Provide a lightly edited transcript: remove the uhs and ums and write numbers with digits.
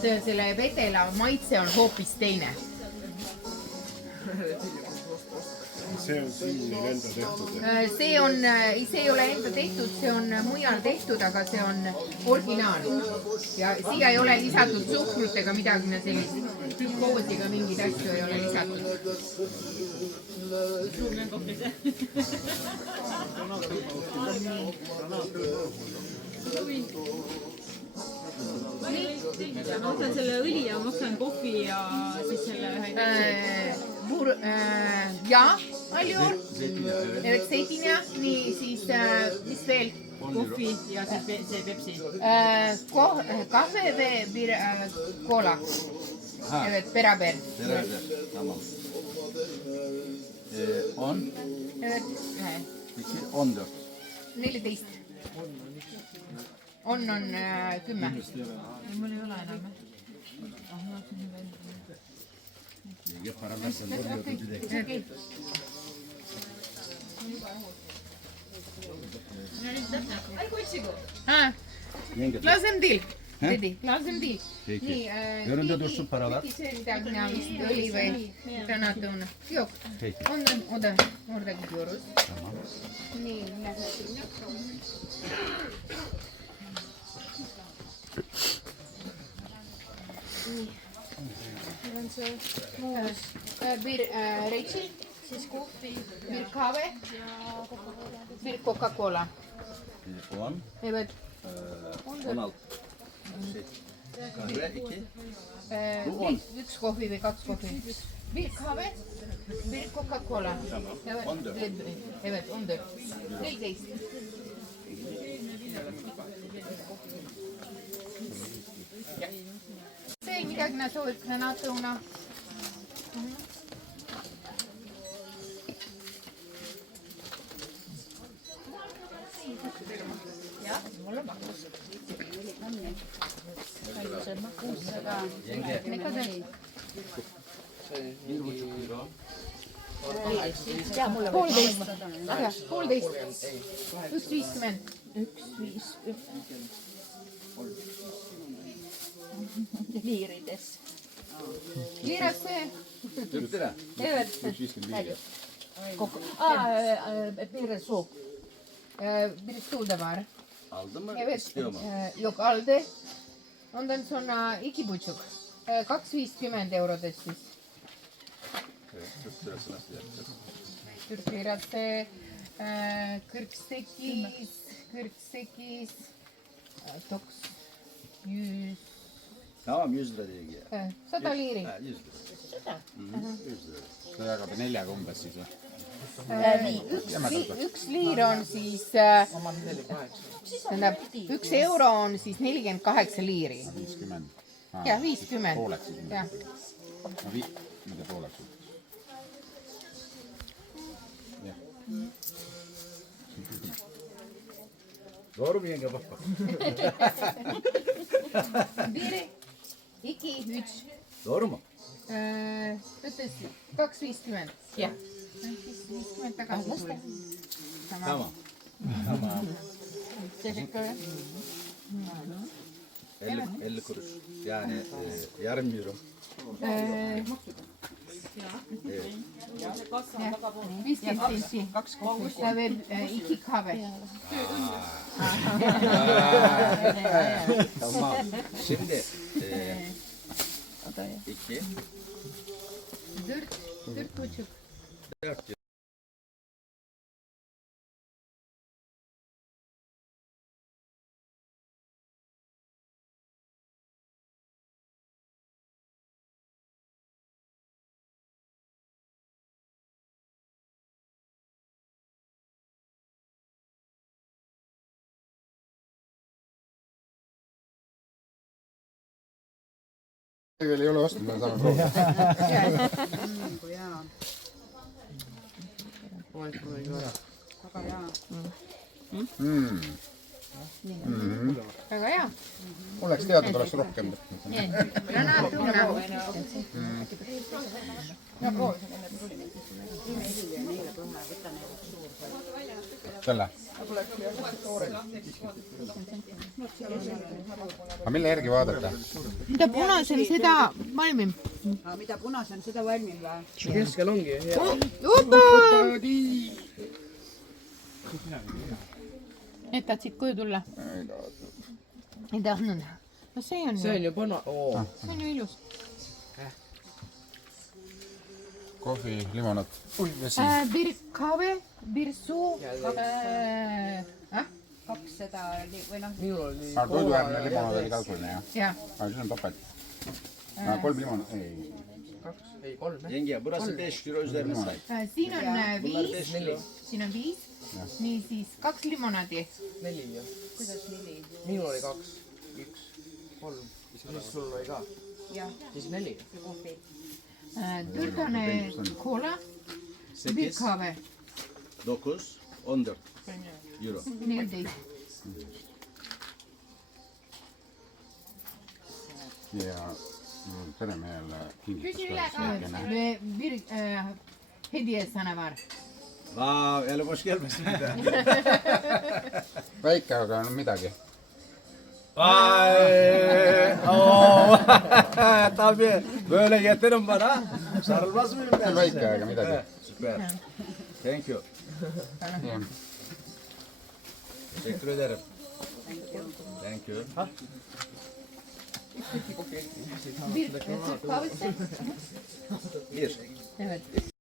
selle vedela maitse on hoopis teine. See on siin enda tehtud. See ei ole enda tehtud, see on mujal tehtud, aga see on originaal. Ja siia ei ole lisatud suhkrut ega midagi sellist. Glükoosiga mingeid asju ei ole lisatud. Ma ostan selle õli ja ma ostan kohvi ja siis selle ja, aljuur, seitin ja, nii siis, mis veel? Kohvi ja siis see Pepsi. Kahve või koola? Evet, beraber. Beraber, tamam. 10, Evet, 2, 14. 14. On 10. Mul ei ole enam. Ja paranlarsan Okei. Lazım değil. Dedi, lazım değil. Peki. Göründe dursun paralar. Öli või granatõuna. Yok. Ondan orada gidiyoruz. Tamam. Nii, bir reçel, siis kohvi, bir kahve, bir Coca-Cola. 10, Evet. 16. Kahve 2. Üks kohvi või kaks kohvi. Bir kahve, bir Coca-Cola. Tamam. 14. Evet, 14. 14. See midagi nad soovivad granatõuna. Jah, mul on makus. Palju see makus, aga... Mikä se? 1,5 kilo. Poolteist. Aga, poolteist. 1,50. 1,50. Liirides. Liiras see? Türk lira. Evet. 1,55. Bir soğuk. Bir suda var. Aldın mı? Evet. İstiyor mu? Yok aldı. Ondan sonra 2,5. 2,50 eurodes siis. Evet. Türk lirası nasıl yapacağız? Türk lirası 48, 100. Tamam 100 lira diye giyer. 100 liiri. 100 lira. 100 lira. See jagab 4 umbes siis või? Üks liir on siis, tähendab, 1 euro on siis 48 liiri. 50. Ja 50. Pooleks siis. Ja. No mida pooleks? Jah. Doğru mu yenge bak bak. 1, 2, 3. Doğru mu? Ütles 2,50. Jah. 50 tagasi sulle. Tamam. Tamam. Teşekkür. 50 kuruş. Yani yarım euro. Evet. 50 senti. 2 kohvi. Ja veel 2 kahve. Tamam. Şimdi 2 4,5. 4 diyor. Veel ei ole vastu, me saame proovida. väga hea . Oleks teadnud, oleks rohkem . granaatuna . Selle . aga mille järgi vaadata ? mida punasem , seda valmim . mida punasem , seda valmim või ? keskel ongi hea . et tahtsid koju tulla ? ei tahtnud . no see on see on ju põna- . see on ju ilus . kohvi , limonad , vesi . Birkave , Birsu . 200 või noh , minul oli aga toiduäärne limonaad oli ka kulne jah ? ja , aga siis on papat . 3 limonaad , ei . 3 . Yenge burası 5 kilo üzerine say. siin on 5 , 4 . siin on 5 . niisiis 2 limonaadi . 4 jah . kuidas 4 ? minul oli 2 . 1 , 3 . siis sul oli ka . jah , siis 4 . kohvi . Türgane kola , 8, Birkave 9, 14 euro. 14 . ja peremehele kingitas küsi üle ka väikene . ka . hediyesana var . Vau, eli boş gelmesin bir de. väike , aga no midagi . Vay, oo. Tabii, böyle getirin bana. Sarılmaz mıyım ben väike , size? aga midagi . Süper. Thank you. jah . Teşekkür ederim. Thank you. Birkavesse . Bir. Evet .